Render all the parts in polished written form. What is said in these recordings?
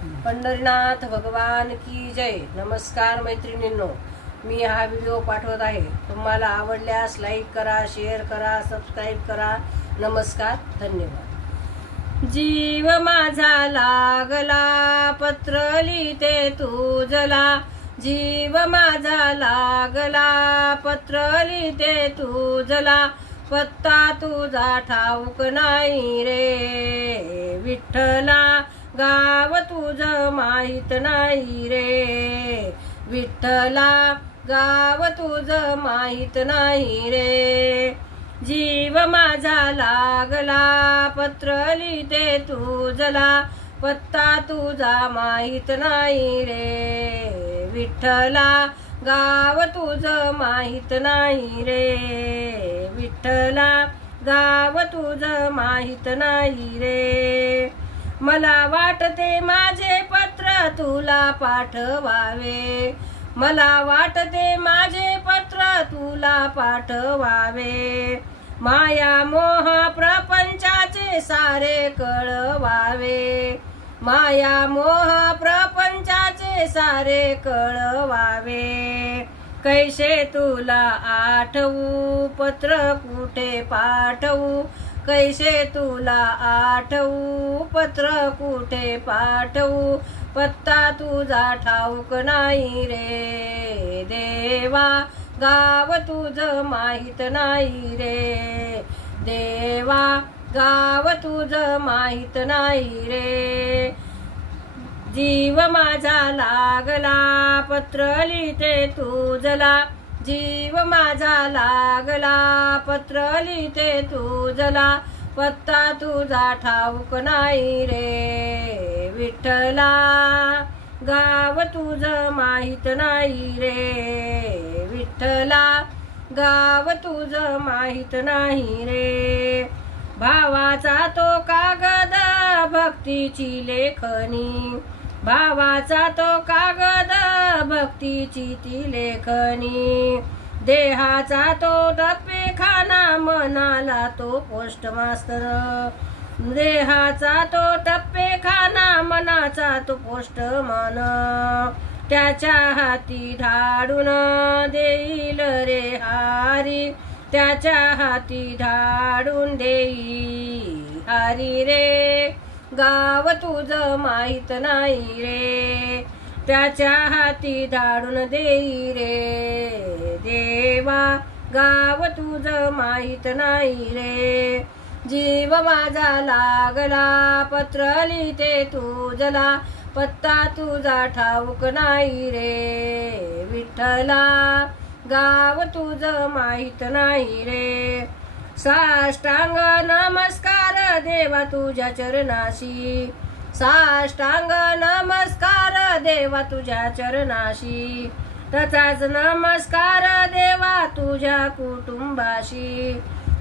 पंढरीनाथ भगवान की जय। नमस्कार मैत्रिणींनो, मी हा व्हिडिओ पाठवत आहे। तुम्हाला आवडल्यास लाईक करा, शेअर करा, सबस्क्राईब करा। नमस्कार, धन्यवाद। जीव माझा लागला, पत्र लिहिते तुझला। जीव माझा लागला, पत्र लिहिते तुझला। पत्ता तुझा ठाऊक नाही रे विठ्ठला, गाव तुझं माहित नाही रे विठ्ठला, गाव तुझं माहित नाही रे। जीव माझा लागला, पत्र लिहिते तुझला। पत्ता तुझा माहित नाही रे विठ्ठला, गाव तुझं माहित नाही रे विठ्ठला, गाव तुझं माहित नाही रे। मला वाटते माझे पत्र तुला पाठवावे, मला वाटते माझे पत्र तुला पाठवावे। माया मोह प्रपंचाचे सारे कळवावे, माया मोह प्रपंचाचे सारे कळवावे। कैसे तुला आठवू, पत्र कुठे पाठवू, कैसे तुला आठवू, पत्र कुठे पाठवू। पत्ता तुझा ठाऊक नाही रे देवा, गाव तुझं माहित नाही रे देवा, गाव तुझं माहित नाही रे। जीव माझा लागला, पत्र लिहिते तुझला। जीव माझा लागला, पत्र लिहिते तुझला। पत्ता तुझा ठाऊक नाही रे विठ्ठला, गाव तुझं माहित नाही रे विठ्ठला, गाव तुझं माहित नाही रे। भावाचा तो कागद भक्तीची लेखनी, भावाचा तो कागद भक्तीची ती लेखनी। देहाचा तो टप्पेखाना, मनाला तो पोस्ट मास्तर। देहाचा तो टप्पेखाना, मनाचा तो पोस्टमन। त्याच्या हाती धाडून देईल रे हारी, त्याच्या हाती धाडून देई हारी रे, गाव तुझं माहित नाही रे त्याच्या हाती धाडून देई रे देवा, गाव तुझं माहित नाही रे। जीव माझा लागला, पत्र लिहिते तुझला। पत्ता तुझा ठाऊक नाही रे विठ्ठला, गाव तुझं माहित नाही रे। साष्टांग नमस्कार देवा तुझ्या चरणाशी, साष्टांग नमस्कार देवा तुझ्या चरणाशी। तसाच नमस्कार देवा तुझ्या कुटुंबाशी,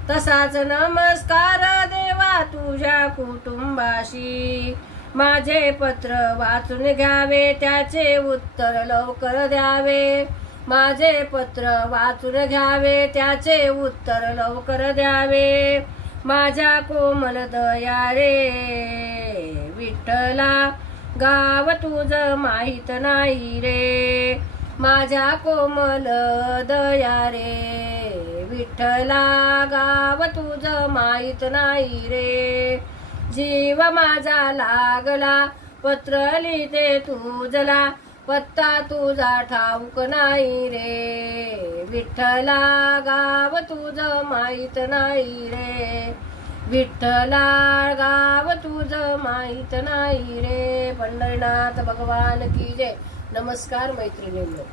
तसाच नमस्कार देवा तुझ्या कुटुंबाशी। माझे पत्र वाचून घ्यावे, त्याचे उत्तर लवकर द्यावे। माझे पत्र वाचून घ्यावे, त्याचे उत्तर लवकर द्यावे। माझ्या कोमल दया रे विठ्ठला, गाव तुझं माहित नाही रे माझ्या कोमल दया रे विठ्ठला, गाव तुझं माहित नाही रे। जीव माझा लागला, पत्र लिहिते तुझला। पत्ता तुझा ठाऊक नाही रे विठ्ठला, गाव तुझं माहित नाही रे विठ्ठला, गाव तुझं माहित नाही रे। पंढरीनाथ भगवान की जय। नमस्कार मैत्रिणींनो।